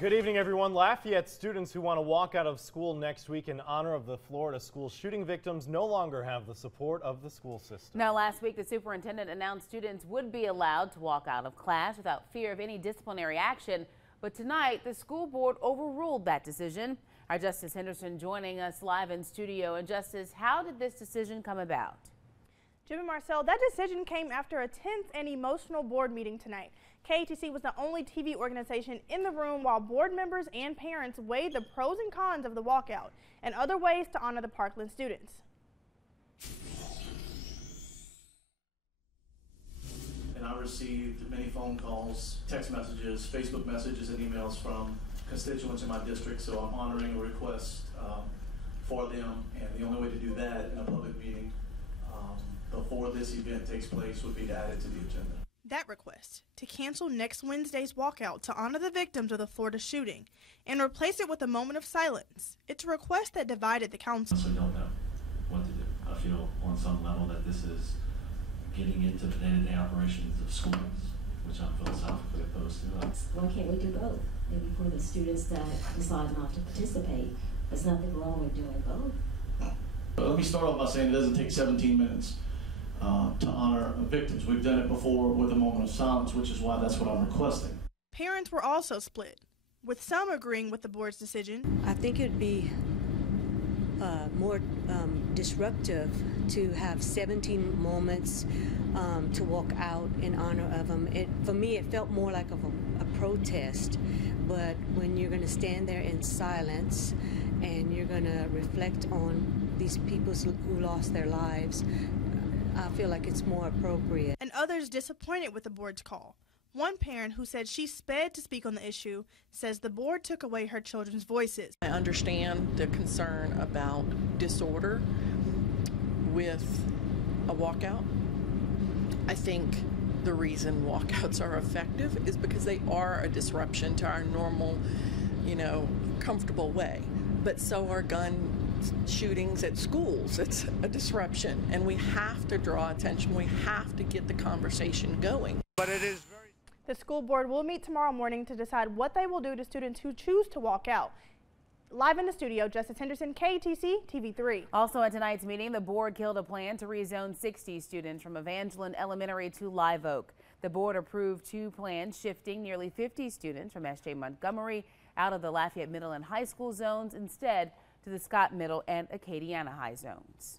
Good evening, everyone. Lafayette students who want to walk out of school next week in honor of the Florida school shooting victims no longer have the support of the school system. Now, last week, the superintendent announced students would be allowed to walk out of class without fear of any disciplinary action. But tonight, the school board overruled that decision. Our Justice Henderson joining us live in studio. And Justice, how did this decision come about? Jim and Marcel, that decision came after a tense and emotional board meeting tonight. KATC was the only TV organization in the room while board members and parents weighed the pros and cons of the walkout and other ways to honor the Parkland students. And I received many phone calls, text messages, Facebook messages, and emails from constituents in my district, so I'm honoring a request for them, and the only way to do that in a public meeting before this event takes place would be to add it to the agenda. That request to cancel next Wednesday's walkout to honor the victims of the Florida shooting and replace it with a moment of silence. It's a request that divided the council. I don't know what to do. I feel on some level that this is getting into the day-to-day operations of schools, which I'm philosophically opposed to. Why can't we do both? Maybe for the students that decide not to participate, there's nothing wrong with doing both. But let me start off by saying it doesn't take 17 minutes to honor victims. We've done it before with a moment of silence, which is why that's what I'm requesting. Parents were also split, with some agreeing with the board's decision. I think it'd be more disruptive to have 17 moments to walk out in honor of them. For me, it felt more like a protest, but when you're going to stand there in silence and you're going to reflect on these people who lost their lives, I feel like it's more appropriate. And others disappointed with the board's call. One parent who said she sped to speak on the issue says the board took away her children's voices. I understand the concern about disorder with a walkout. I think the reason walkouts are effective is because they are a disruption to our normal, comfortable way. But so are gun shootings at schools. It's a disruption, and we have to draw attention. We have to get the conversation going. But it is very... The school board will meet tomorrow morning to decide what they will do to students who choose to walk out. Live in the studio, Justice Henderson, KATC TV3. Also at tonight's meeting, the board killed a plan to rezone 60 students from Evangeline Elementary to Live Oak. The board approved two plans shifting nearly 50 students from S.J. Montgomery out of the Lafayette Middle and High School zones instead to the Scott Middle and Acadiana High zones.